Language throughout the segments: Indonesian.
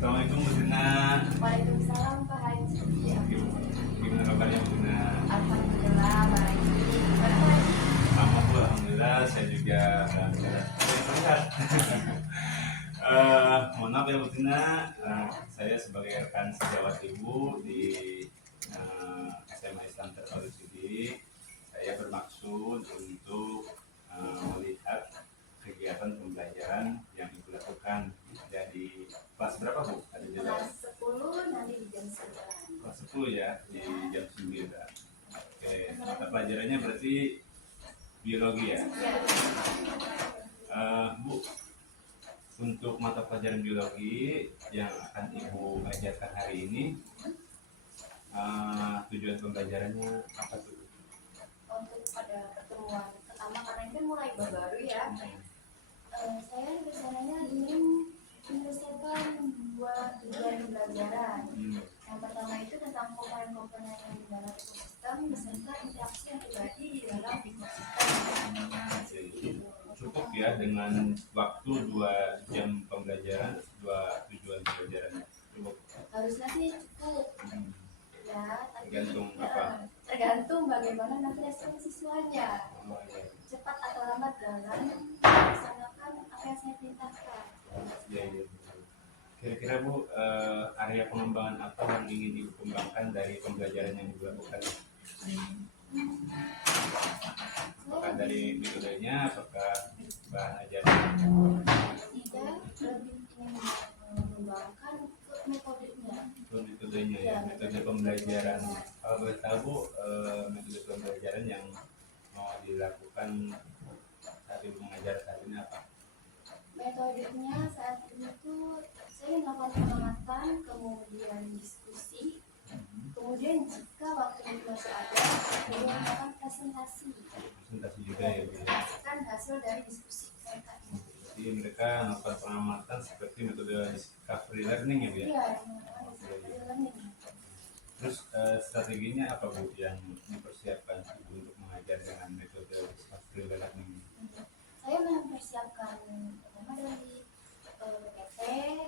Assalamualaikum Bu Tina. Waalaikumsalam Pak Haji. Gimana kabarnya Bu Tina? Alhamdulillah baik. Baik. Sama Bu, alhamdulillah saya juga sehat. Mohon maaf ya Bu Tina, saya sebagai rekan sejawat Ibu di SMA Islam Terpadu Sidi, saya bermaksud untuk melihat kegiatan pembelajaran yang Ibu lakukan. Jadi kelas berapa Bu? Ada jeda? Kelas 10 nanti di jam 9. Kelas 10 ya, di jam 9. Oke, mata pelajarannya berarti biologi ya? Bu, untuk mata pelajaran biologi yang akan Ibu ajarkan hari ini, tujuan pembelajarannya apa tuh? Untuk pada pertemuan pertama karena ini kan mulai baru ya. Saya rencananya ingin menyelesaikan 2 tujuan pembelajaran. Yang pertama itu tentang komponen-komponen yang di dalam ekosistem beserta interaksi yang terjadi di dalam ekosistem. Cukup ya dengan waktu 2 jam pembelajaran, 2 tujuan pembelajarannya. Cukup. Harusnya sih cukup. Ya, Tergantung apa? Tergantung bagaimana nanti respon siswanya. Oh, ya. Cepat atau lambat dalam melaksanakan apa yang saya perintahkan. Ya, ya. Kira-kira Bu, area pengembangan apa yang ingin Ibu kembangkan dari pembelajaran yang Ibu lakukan? Apakah dari metodenya, apakah bahan ajarnya? Tidak, lebih ingin mengembangkan ke metodenya. Metodenya ya, metode pembelajaran. Kalau boleh tahu metode pembelajaran yang mau dilakukan saat Ibu mengajar saat ini apa? Metodenya saat ini tuh saya melakukan pengamatan, kemudian diskusi, kemudian jika waktu itu masih ada, saya melakukan presentasi. Presentasi juga ya Bu. Menghasilkan hasil dari diskusi mereka. Jadi mereka melakukan pengamatan seperti metode discovery learning ya Bu ya? Iya, melakukan discovery learning. Terus strateginya apa Bu yang dipersiapkan Ibu untuk mengajar dengan metode discovery learning? Saya mempersiapkan pertama dari PPT,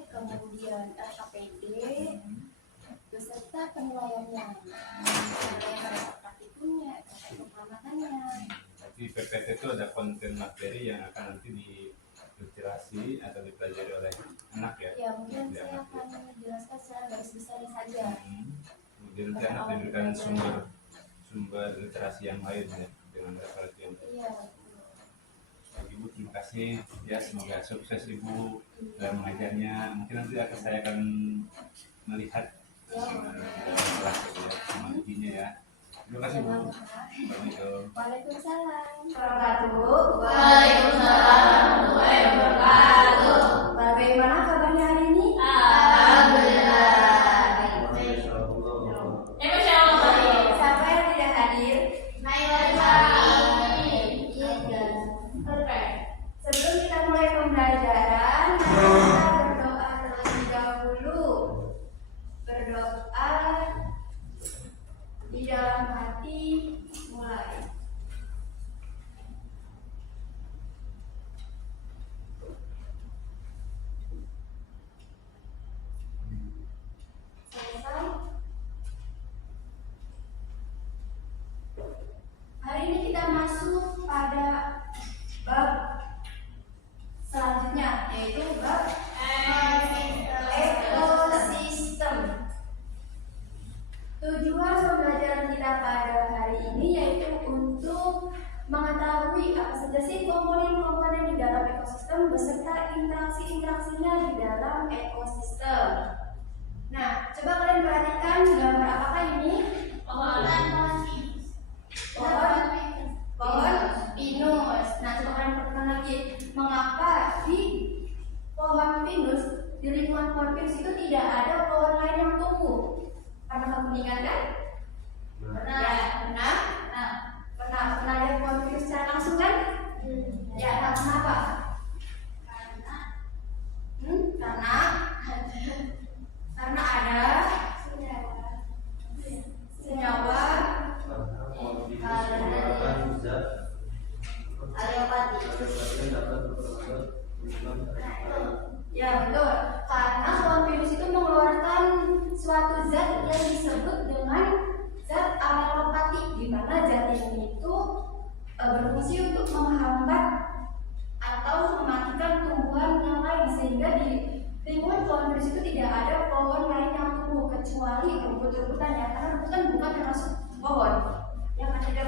kemudian LKPD, beserta penilaiannya, penilaian pada praktikumnya, pengamatannya. Jadi PPT itu ada konten materi yang akan nanti diliterasi atau dipelajari oleh anak ya? Ya, mungkin saya akan menjelaskan secara garis besarnya saja. Kemudian nanti anak diberikan sumber literasi yang lain ya dengan referensi yang tadi. Iya. Ibu terima kasih ya, semoga sukses Ibu dalam mengajarnya. Mungkin nanti saya akan melihat kelas ya sama ibunya ya. Terima kasih Bu. Assalamualaikum. Waalaikumsalam warahmatullahi wabarakatuh. Waalaikumsalam warahmatullahi wabarakatuh. Bagaimana kabarnya hari ini? Alhamdulillah. Masya Allah. Siapa yang tidak hadir? Sebelum kita mulai pembelajaran, mari kita berdoa terlebih dahulu. Berdoa di dalam hati, mulai. Selesai. Hari ini kita masuk pada bab selanjutnya, yaitu bab ekosistem. Tujuan pembelajaran kita pada hari ini yaitu untuk mengetahui apa saja sih komponen-komponen di dalam ekosistem beserta interaksi-interaksinya di dalam ekosistem. Nah, coba kalian perhatikan gambar apakah ini? Pohon pinus. Nah, coba kalian perhatikan lagi, mengapa di pohon pinus, di lingkungan pohon pinus itu tidak ada pohon lain yang tumbuh? Pernah kamu ingat kan? Pernah. Ya, pernah. Nah, pernah lihat pohon pinus secara langsung kan? Ya, nah, kenapa? Karena ada senyawa aliopati. Ya betul, karena pohon pinus itu menghambat atau mematikan tumbuhan yang lain, sehingga di lingkungan pohon pinus itu tidak ada pohon lain yang tumbuh kecuali rumput-rumputan ya, karena rumputan bukan termasuk pohon yang tidak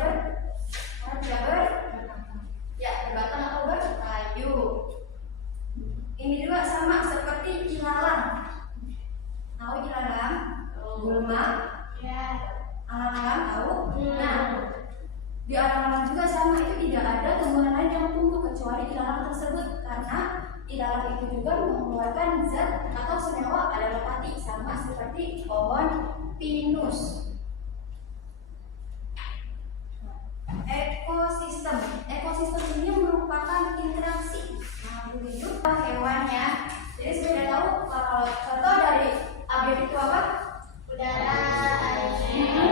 berbatang atau berkayu. Ini juga sama seperti ilalang. Tahu ilalang? Gulma? Alang-alang tahu? Nah, di alang-alang juga sama, itu tidak ada tumbuhan lain yang tumbuh kecuali ilalang tersebut, karena ilalang itu juga mengeluarkan zat atau senyawa aromatik sama seperti pohon pinus. Ekosistem. Ekosistem ini merupakan interaksi makhluk hidup hewannya. Jadi sudah tahu kalau contoh dari abiotik itu apa? Udara, air, sinar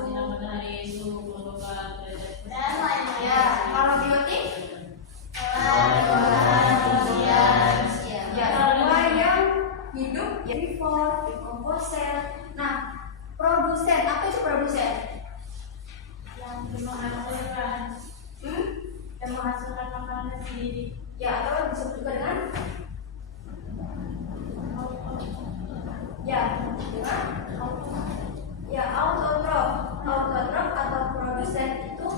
matahari, suhu, kelembapan, dan lainnya. Ya, kalau biotik semua yang hidup jadi decomposer. Nah, produsen, apa itu produsen? Yang menghasilkan dan menghasilkan makanan sendiri. Ya, atau disebut juga dengan autotrof. Autotrof atau produsen itu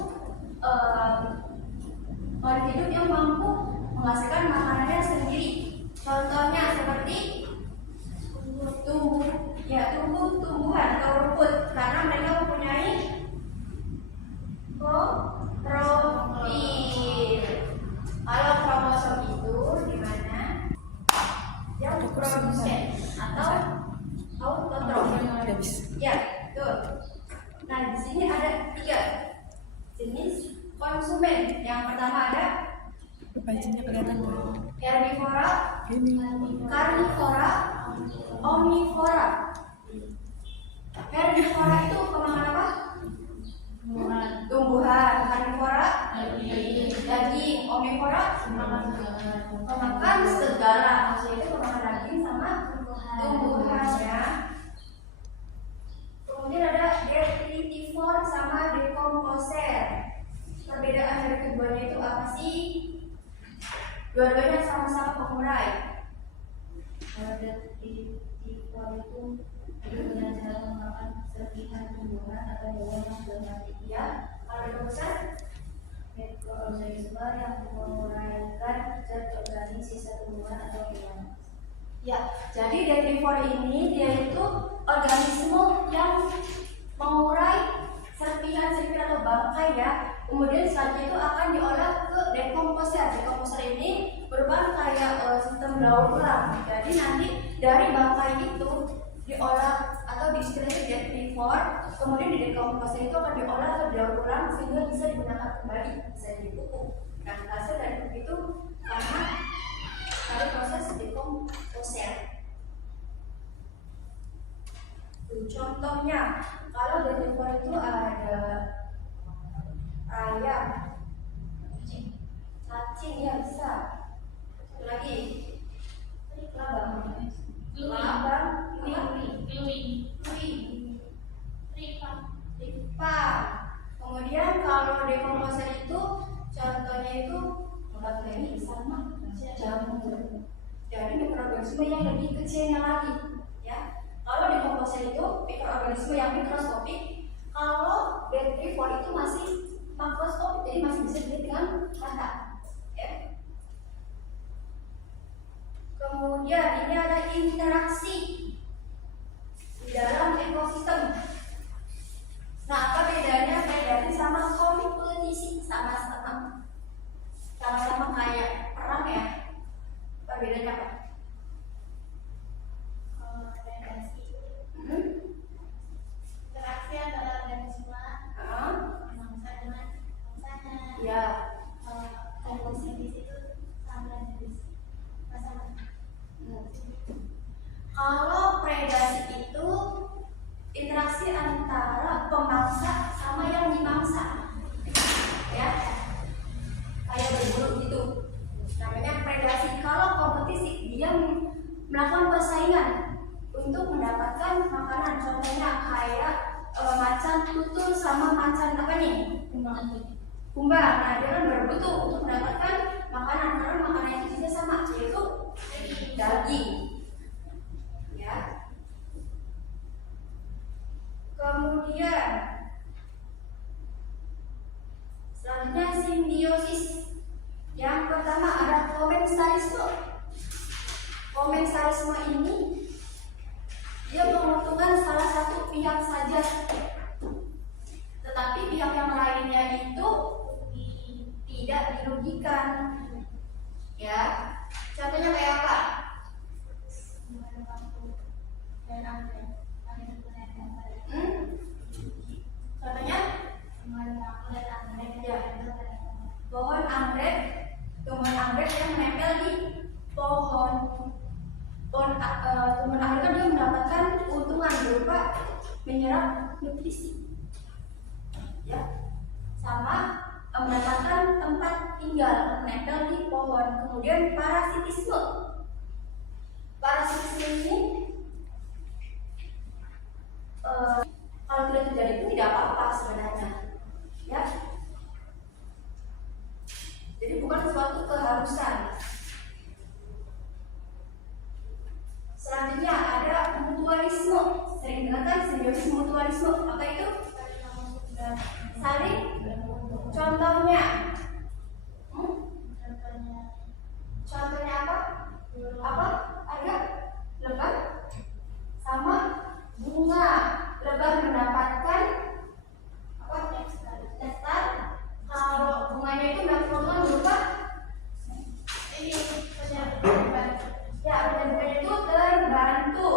makhluk hidup yang mampu menghasilkan makanannya sendiri. Contohnya seperti tumbuhan atau rumput, karena mereka mempunyai klorofil. Kalau kromosom itu di mana yang produsen atau autotrof. Ya, betul. Nah, di sini ada 3 jenis konsumen. Yang pertama ada herbivora, karnivora, omnivora. Herbivora itu pemakan apa? Tumbuhan. Karnivora daging. Omnivora pemakan segala, maksudnya itu pemakan daging sama tumbuhan ya. Kemudian ada detritivore sama decomposer. Perbedaan dari keduanya itu apa sih? Dua-duanya sama-sama pengurai. Kalau detritivore itu dengan cara memakan serpihan tumbuhan atau hewan yang sudah mati. Ya, kalau decomposer Mikroorganisme yang menguraikan zat organik sisa tumbuhan atau hewan. ya, jadi detritivore ini dia itu organisme yang mengurai serpihan-serpihan atau bangkai ya. Kemudian selanjutnya itu akan diolah ke decomposer. Decomposer ini merupakan kayak sistem daur ulang. Jadi nanti dari bangkai itu diolah atau diistilahkan detritivore, kemudian di decomposer itu akan diolah atau daur ulang sehingga bisa digunakan kembali, bisa jadi pupuk. Nah, hasil dari pupuk itu karena dari proses decomposer. Contohnya, kalau detritivore itu ada ayam, cacing ya bisa. Satu lagi, labang, lipa. Kemudian kalau decomposer itu contohnya itu bakteri sama jamur. Jadi mikroorganisme yang lebih kecilnya lagi, ya. Kalau decomposer itu mikroorganisme yang mikroskopik, kalau detritivore itu masih makroskopik, jadi masih bisa dilihat dengan mata, ya. Kemudian ini ada interaksi di dalam ekosistem. Nah, apa bedanya predasi sama kompetisi? Sama-sama kayak perang ya. Apa bedanya apa? Kalau predasi interaksi antara organisme mangsa dengan mangsanya. Ya, Kalau kompetisi itu sama jenis pasangan. kalau predasi itu interaksi antara pemangsa sama yang dimangsa, ya, kayak berburu gitu. Namanya predasi. Kalau kompetisi, dia melakukan persaingan untuk mendapatkan makanan. Contohnya kayak macan tutul sama macan apa nih? Kumbang menyumbang. Nah, dia kan berebut untuk mendapatkan makanan, karena makanan itu bisa sama, yaitu daging. Ya. Kemudian selanjutnya simbiosis. Yang pertama ada komensalisme. Komensalisme ini dia menguntungkan salah satu pihak saja, tetapi pihak yang lainnya itu tidak dirugikan. Ya, contohnya kayak apa? Contohnya ya, pohon anggrek, tumbuhan anggrek yang menempel di pohon. Tumbuhan anggrek dia mendapatkan keuntungan berupa menyerap nutrisi, ya, sama mendapatkan tempat tinggal menempel di pohon. Kemudian parasitisme. Parasitisme ini kalau tidak terjadi itu tidak apa-apa sebenarnya, ya. Jadi bukan suatu keharusan. Selanjutnya ada mutualisme. Sering dengar kan simbiosis mutualisme? Apa itu? Saling. Contohnya, contohnya apa? Apa? Ada lebah sama bunga. Lebah mendapatkan apa? Nektar. Kalau bunganya itu mendapatkan berupa ini, ya, bunganya itu terbantu.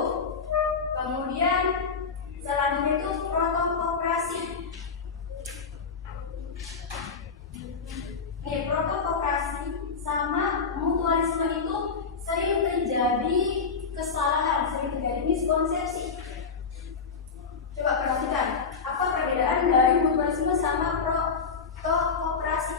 Kemudian selanjutnya itu protokoperasi. Nih, protokoperasi sama mutualisme itu sering terjadi kesalahan, sering terjadi miskonsepsi. Coba perhatikan, apa perbedaan dari mutualisme sama protokoperasi?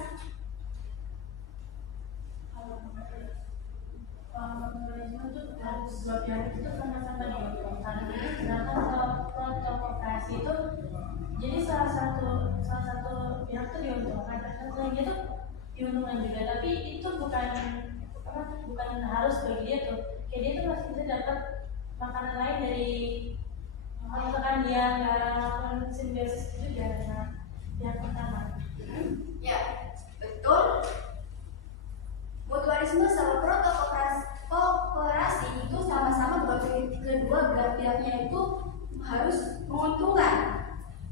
Mutualisme itu harus dua pihak itu sama-sama diuntungkan. Sedangkan kalau protokoperasi itu jadi salah satu pihak itu diuntungkan, selain itu diuntungkan juga, tapi itu bukan harus bagi dia tuh. Kayak dia tuh masih bisa dapat makanan lain dari misalkan dia nggak melakukan simbiosis juga dengan pihak pertama. Ya, betul. Mutualisme sama protokoperasi itu sama-sama kedua belah pihaknya itu harus menguntungkan.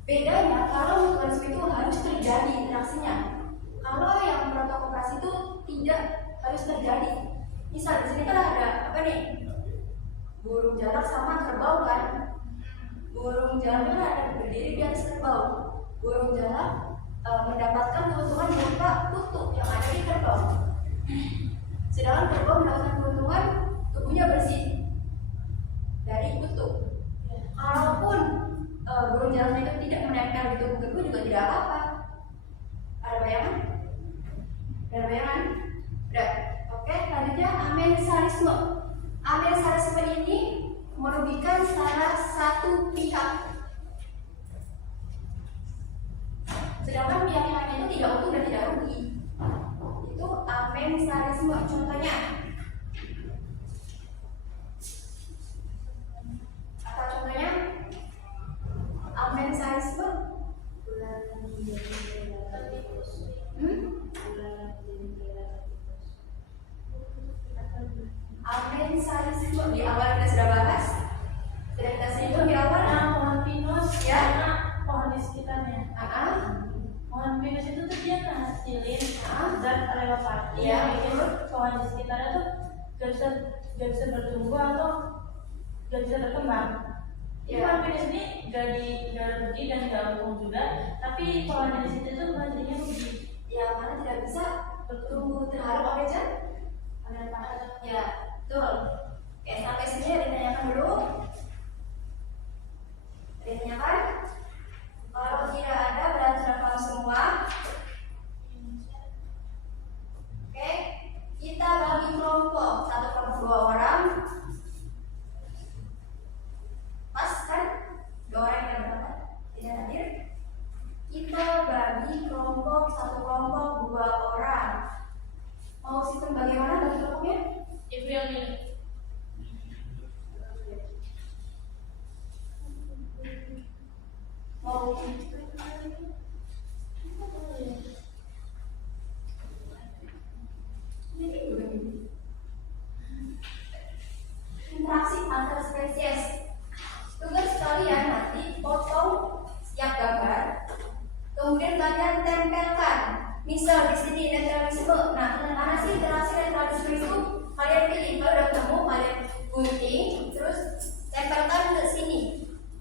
Bedanya kalau mutualisme itu harus terjadi interaksinya. Kalau yang protokoperasi itu tidak harus terjadi. Misal di sini kan ada apa nih? Burung jalak sama kerbau kan? Burung jalak kan ada berdiri di atas kerbau. Burung jalak mendapatkan keuntungan berupa kutu yang ada di kerbau. Sedangkan kerbau mendapatkan keuntungan tubuhnya bersih dari kutu. Kalaupun burung jalaknya itu tidak menempel di tubuh kerbau juga tidak apa-apa. Ada bayangan? Ada bayangan? Udah. Oke, selanjutnya amensalisme. Amensalisme ini merugikan salah satu pihak, sedangkan pihak yang lainnya itu tidak untung dan tidak rugi. Itu amensalisme. Contohnya apa? Contohnya amensalisme. Amensalisme di awal kita sudah bahas, sudah kita singgung di awal. Pohon pinus Ya. karena pohon di sekitarnya. Pohon pinus itu tuh dia ngasilin zat alelopati yang bikin pohon di sekitarnya tuh gak bisa bertumbuh atau gak bisa berkembang. Pohon pinus ini gak rugi dan gak untung juga, tapi pohon di situ tuh malah jadinya rugi. Ya, mana tidak bisa bertumbuh terhadap apa aja? Ya, betul. Oke, sampai sini ada ditanyakan dulu. Ada yang ditanyakan? Kalau tidak ada, berarti sudah paham semua. Oke, kita bagi kelompok. Satu kelompok 2 orang. Pas kan? 2 orang yang berapa? Tidak hadir. Kita bagi kelompok, satu kelompok mau sistem bagaimana bagi kelompoknya? If real me. Mau interaksi antar spesies. Tugas kalian nanti potong setiap gambar, kemudian kalian tempelkan. Misal di sini netralisme. Nah, mana sih interaksi netralisme itu? Kalian pilih, kalau udah ketemu kalian gunting, terus tempelkan ke sini,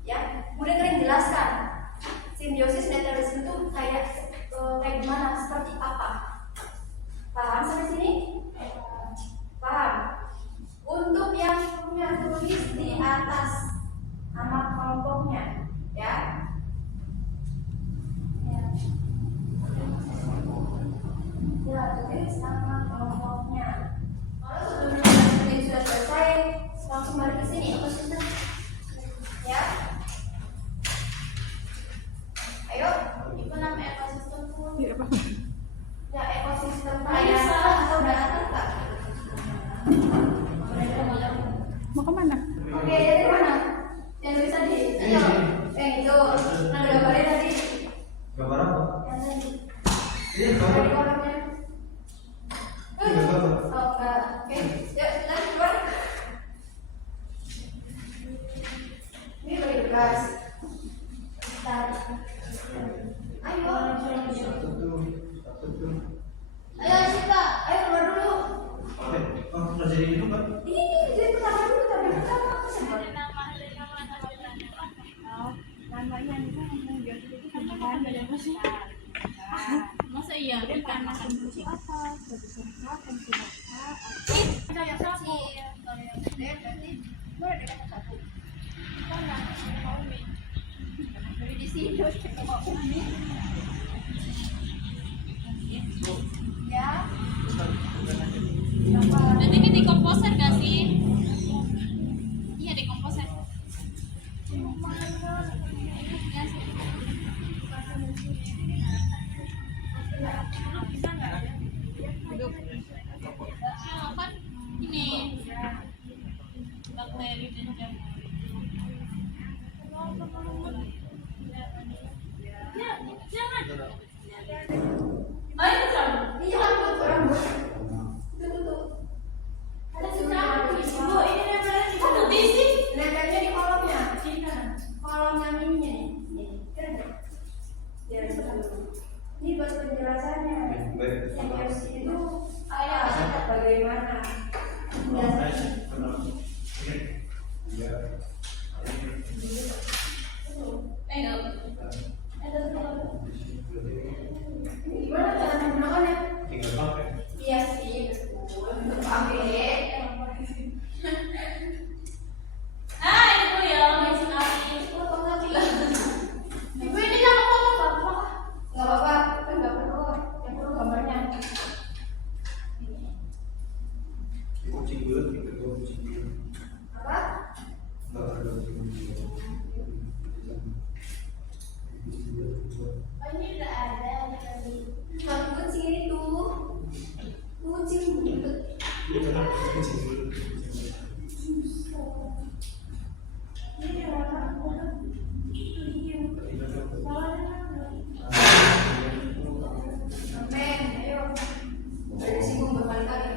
ya. Kemudian kalian jelaskan simbiosis netralisme itu kayak gimana, seperti apa. Paham sampai sini? Paham. Untuk yang punya tulis di atas nama kelompoknya, ya. Ya, tulis nama kelompoknya. Kalau sebelum ini sudah selesai, langsung balik ke sini. Apa susah? Ya. Ayo, Itu nama ekosistem pun. ya ekosistem kayak atau daratan Kak? Mau kemana? Oke, dari mana? Yang bisa di ayo. Itu. Ada gambarnya tadi. Gambar apa? Yang tadi. Ini Ada gambar. di kolamnya. Ini gambar. Oh, enggak. Oke, yuk kita keluar. Ini bagi tugas. Bentar. Ayo. Satu tuh. Ayo Sita, ayo keluar dulu. Oke. Oh, udah jadi minum kan? Ini jadi pertama dulu, tapi pertama aku Ada sempat. nama namanya itu yang biasa itu kan ada masih. Masa iya karena fungsi apa? Sebesar apa? Fungsi apa? Kita yang satu. Berarti boleh dekat satu. Mana? Mau nih. Dari di sini terus kita mau ini. Ya. Nanti ini dekomposer gak sih? Iya dekomposer. Bisa nggak? Nah, kan ini bakteri dan jamur. Ya, jangan. Ayo jangan. Ini rambut. Tuh. Ada sudah di sini. Oh, ini nempelnya di mana? Di sini. Nempelnya di kolomnya. Di mana? Kolom yang ininya nih. Nih, keren nggak? Biar dulu. Ini buat penjelasannya. Baik. Simbiosis itu bagaimana? Biasanya. Ya. Gimana cara menggunakannya? Tinggal pakai. Iya sih, betul. Untuk pakai. Ah, itu ya, mesin api. Potong lagi. Ibu ini jangan potong, Pak. Nggak apa-apa, kan nggak perlu. Yang perlu gambarnya. Kucing dulu, kita kucing dulu. Apa? Nggak ada kucing dulu. Oh, ini udah ada tadi. Nah, kucing itu. Kucing itu. Kucing dulu. Ini warna Men, ayo. Dari singgung berkali-kali.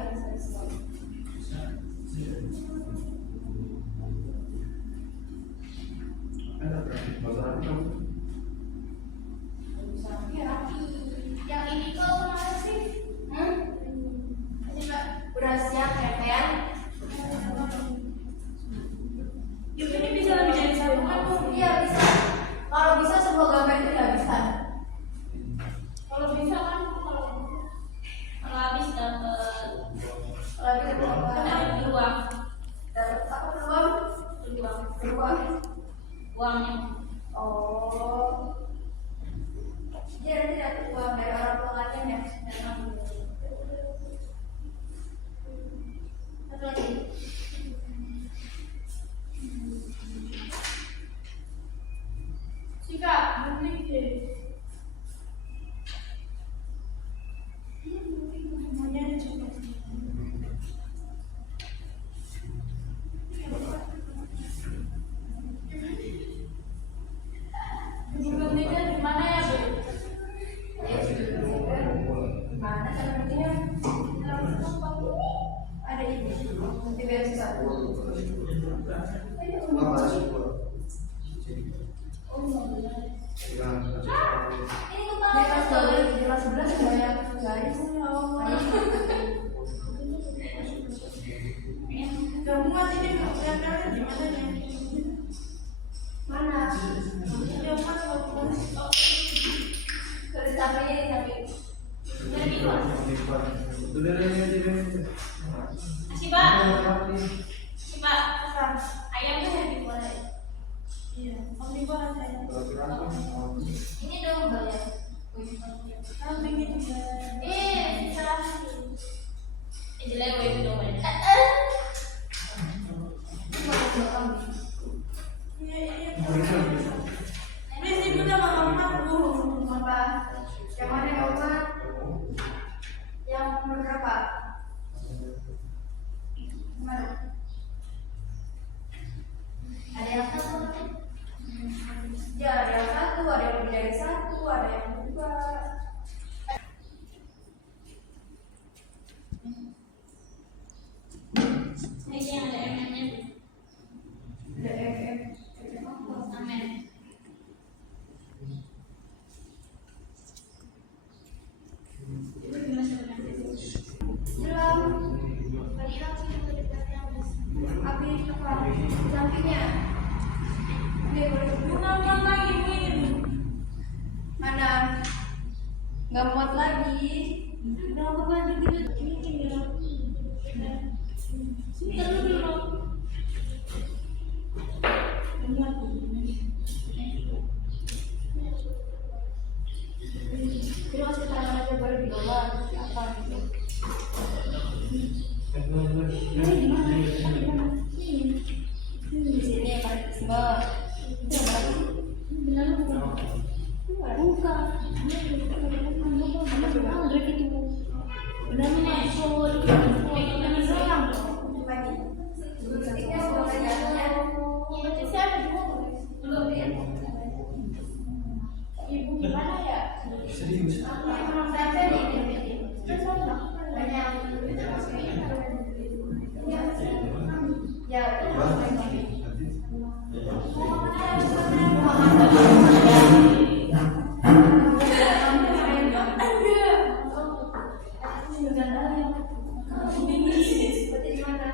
Ada berarti masalah kamu. Yang ini kau mana sih? Ini Mbak, udah siap ya, Fen? Udah aja deh. Si Pak. Si Pak, pesan. Ayam tuh yang dibuat. Iya, om dibuat saya. Ini dong bayar. Kambing itu salah. Jelek gue itu dong banyak. Iya. Please ibu udah makan bu. Apa? Yang mana ya Oma? Yang nomor berapa? Mana? Ada yang satu? Ya ada yang satu, ada yang lebih dari satu, ada yang dua. Ini yang ada MM-nya. Ada MM. Amin. Itu gimana sebenarnya? Belum. Tadi langsung ke dekatnya. Habis apa? Sampingnya. Oke, boleh. Bukan lagi ini. Mana? Nggak muat lagi. Udah aku bantu gitu. Ini tinggal. Sini kan dulu. Jadi masih keterangan aja baru di bawah. Apa gitu? Di sini mekanisme. Itu yang berapa sih? Bukan. Benar masuk. Ini sayang. Coba nih. Ketiknya boleh jatuhnya. Berarti siapa juga? Ibu gimana ya? Serius. Sampai nih. Banyak. Ya, seperti di mana?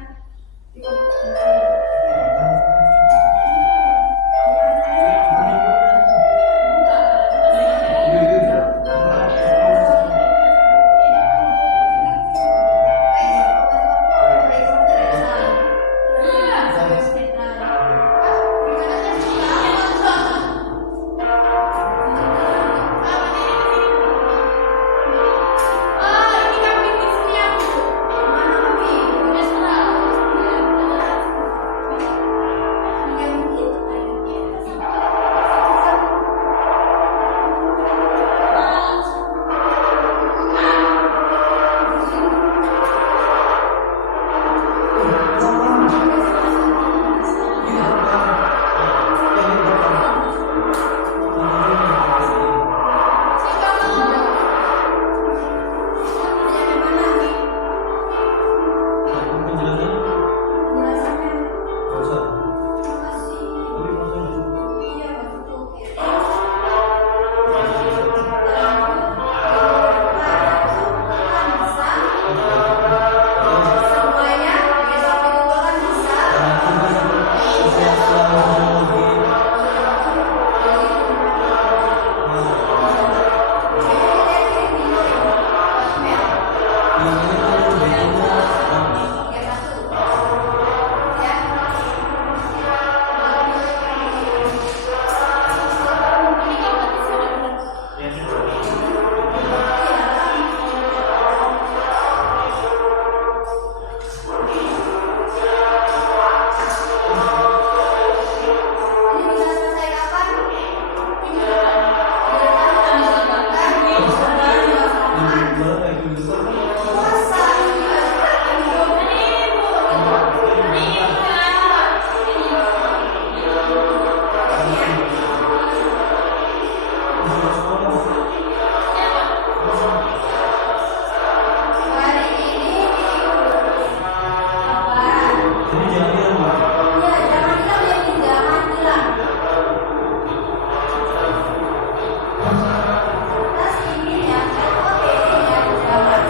Terus ini ya, OTD ya, jalan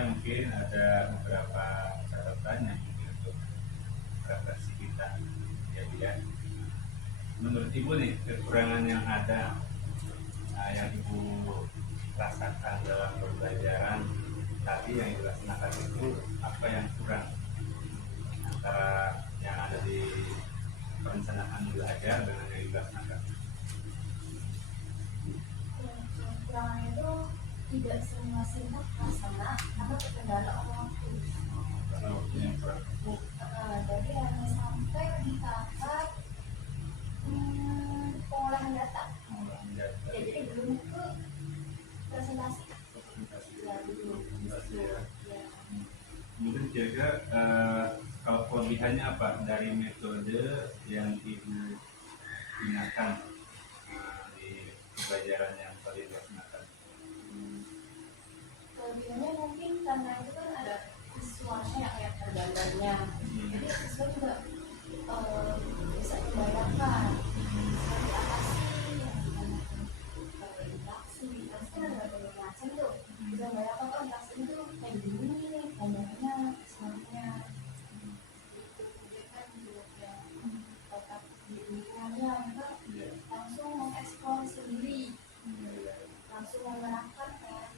saya mungkin ada beberapa catatan yang mungkin untuk refleksi kita ya Bu ya. Menurut Ibu nih kekurangan yang ada yang Ibu rasakan dalam pembelajaran tadi yang dilaksanakan itu apa yang kurang antara yang ada di perencanaan belajar dengan yang dilaksanakan? Kekurangan itu tidak semua singkat terlaksana karena terkendala waktu. Karena waktunya kurang cukup. Jadi hanya sampai di tahap pengolahan data. Ya, jadi belum ke presentasi. Ya, belum. Ya. Mungkin kira-kira kalau kelebihannya apa dari metode yang Ibu gunakan di pembelajaran yang tadi dilaksanakan? Kelebihannya mungkin karena itu kan ada visualnya ya, kayak tergambarnya. Jadi siswa juga bisa membayangkan seperti apa sih yang interaksi. Interaksi kan ada berbagai macam tuh. Bisa membayangkan oh interaksi itu kayak gini nih, gambarnya, visualnya. Kemudian kan juga yang tetap di lingkungannya, kita langsung mengeksplor sendiri, langsung menerapkan kan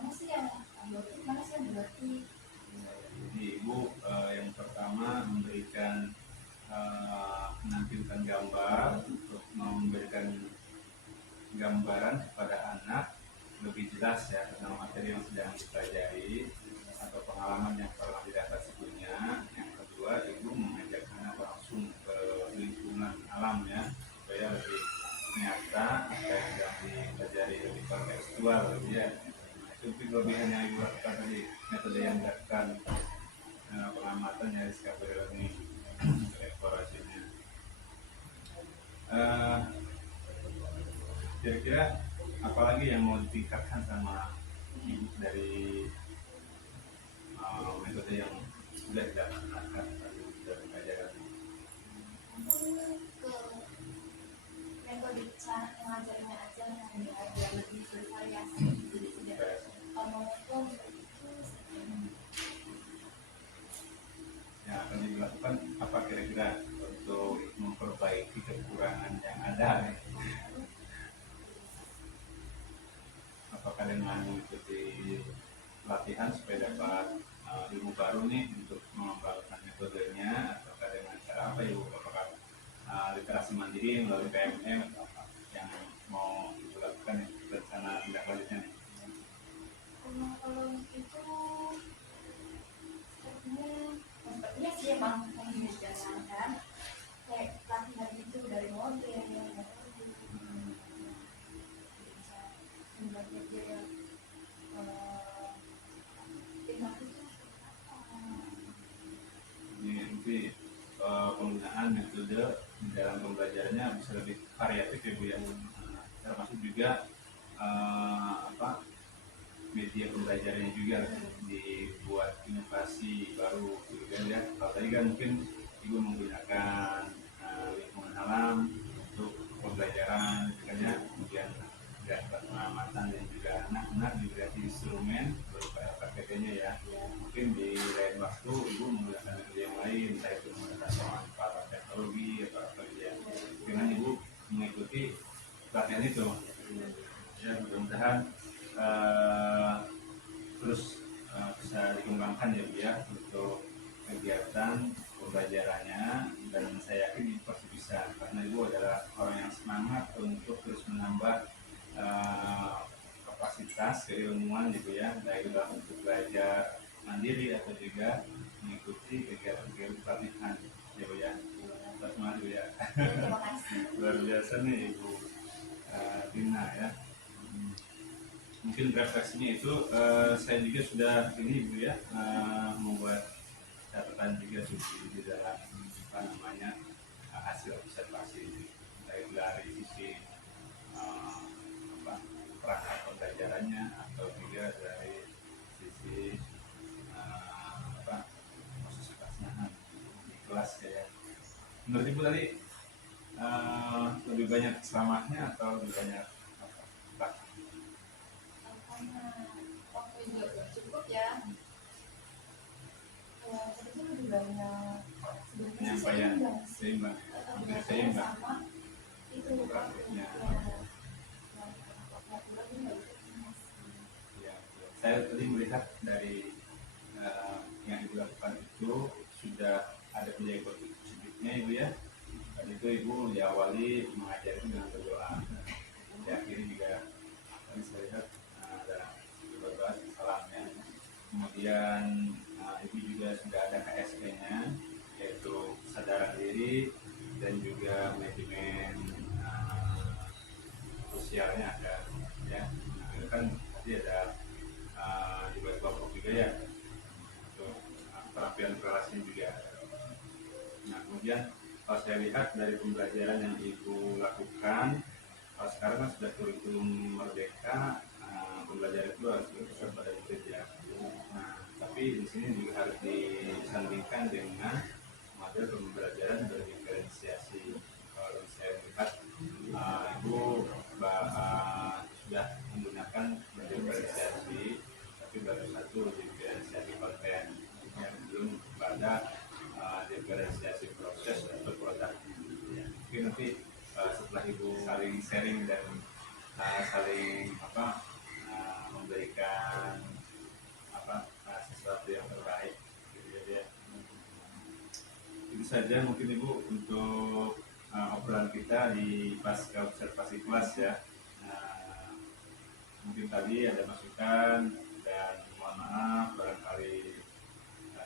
mana sih yang berarti, mana sih yang berarti. Jadi Ibu yang pertama memberikan menampilkan gambar untuk memberikan gambaran kepada anak lebih jelas ya tentang materi yang sedang dipelajari atau pengalaman yang pernah didapat sebelumnya. Yang kedua, Ibu mengajak anak langsung ke lingkungan alam ya supaya lebih nyata apa yang sedang dipelajari, lebih kontekstual gitu ya. Itu kelebihan yang Ibu lakukan tadi, metode yang dilakukan pengamatan nyaris discovery learning eksplorasinya. Kira-kira apalagi yang mau ditingkatkan sama Ibu dari metode yang sudah dilaksanakan dari pelajaran? Mungkin ke metode cara mengajarnya aja yang lebih bervariasi, jadi tidak monoton seperti itu. Yang akan dilakukan apa kira-kira untuk memperbaiki kekurangan yang ada nih? Apakah dengan mengikuti pelatihan supaya dapat ilmu baru nih untuk mengembangkan metodenya, ataukah dengan cara apa Ibu? Apakah literasi mandiri melalui PMM atau apa yang mau dilakukan rencana tindak lanjutnya nih? Kalau itu sepertinya sih emang yang dijalankan kayak pelatihan itu dari model belajar tindak itu Ini nanti penggunaan metode di dalam pembelajarannya bisa lebih variatif ya Bu ya. Termasuk juga media pembelajarannya juga dibuat inovasi baru gitu kan ya. Kalau tadi kan mungkin Ibu menggunakan lingkungan alam untuk pembelajaran gitu kan ya, kemudian dapat pengamatan dan juga anak-anak diberi instrumen berupa LKPD-nya ya. Mungkin di lain waktu Ibu menggunakan metode yang lain, entah itu menggunakan pemanfaatan teknologi atau apa ya. Dengan Ibu mengikuti pelatihan itu ya, mudah-mudahan terus bisa dikembangkan ya Bu ya untuk kegiatan pembelajarannya, dan saya yakin Ibu pasti bisa karena Ibu adalah orang yang semangat untuk terus menambah kapasitas keilmuan gitu ya, baik dalam untuk belajar mandiri atau juga mengikuti kegiatan-kegiatan pelatihan ya Bu ya. Semangat Bu ya. terima kasih. Luar biasa nih Ibu Tina ya. Mungkin refleksinya itu saya juga sudah ini Bu ya, membuat catatan juga di dalam hasil observasi baik dari sisi perangkat pembelajarannya atau juga dari sisi proses pelaksanaan di kelas ya. Menurut Ibu tadi lebih banyak selamatnya atau lebih banyak apa? Karena waktu juga gak cukup ya. Tapi itu lebih banyak penyampaian seimbang, hampir seimbang. sama itu Praktiknya. ya. Ya, saya tadi melihat dari yang ibu lakukan itu sudah ada biaya positifnya ibu ya. Dan itu ibu diawali mengajari dengan berdoa. Di akhirnya juga tadi saya lihat ada berdoa salamnya. Kemudian ibu juga sudah ada KSP-nya, yaitu kesadaran diri dan juga manajemen sosialnya ada ya. Nah, kan tadi ada di bawah kelompok juga ya, untuk terapian relasi juga. Nah kemudian kalau saya lihat dari pembelajaran yang ibu lakukan, kalau sekarang kan sudah kurikulum merdeka, pembelajaran itu harus berpusat pada bekerja. Nah tapi di sini juga harus disandingkan dengan model pembelajaran berdiferensiasi. Kalau saya lihat ibu sudah menggunakan diferensiasi, tapi baru satu diferensiasi konten yang belum pada diferensiasi proses atau produk. Ya, mungkin nanti setelah ibu saling sharing dan saling memberikan sesuatu yang terbaik, gitu ya. Itu saja mungkin ibu untuk obrolan kita di pasca observasi kelas ya. Mungkin tadi ada masukan dan mohon maaf barangkali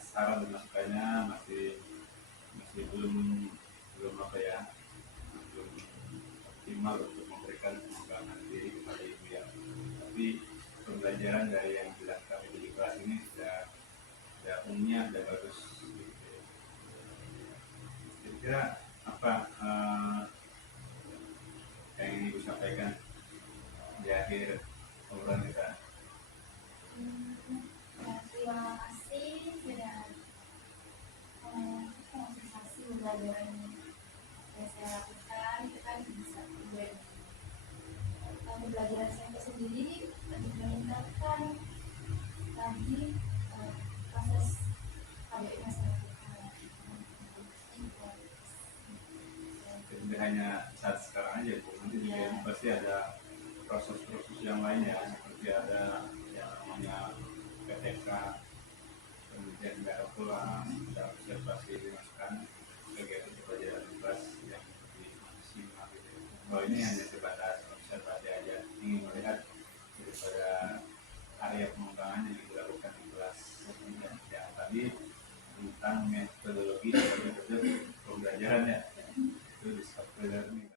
saran dan masukannya masih belum optimal untuk memberikan pengembangan diri kepada ibu ya. Tapi pembelajaran dari yang dilakukan di kelas ini sudah umumnya sudah bagus. Kira-kira apa yang ingin ibu sampaikan di akhir obrolan kita? Terima kasih sudah mengakses pembelajaran yang saya lakukan. Itu kan bisa menjadi pembelajaran saya sendiri lebih meningkatkan lagi proses KBM yang saya lakukan. Tidak hanya saat sekarang aja Bu, nanti juga pasti ada proses-proses yang lain ya, seperti ada yang namanya PTK, kemudian daerah pulang, dan observasi dimasukkan kegiatan pembelajaran kelas yang lebih maksimal gitu. Kalau ini hanya sebatas observasi aja, ingin melihat daripada area pengembangan yang dilakukan di kelas yang tadi tentang metodologi dan metode pembelajaran ya, itu di software learning.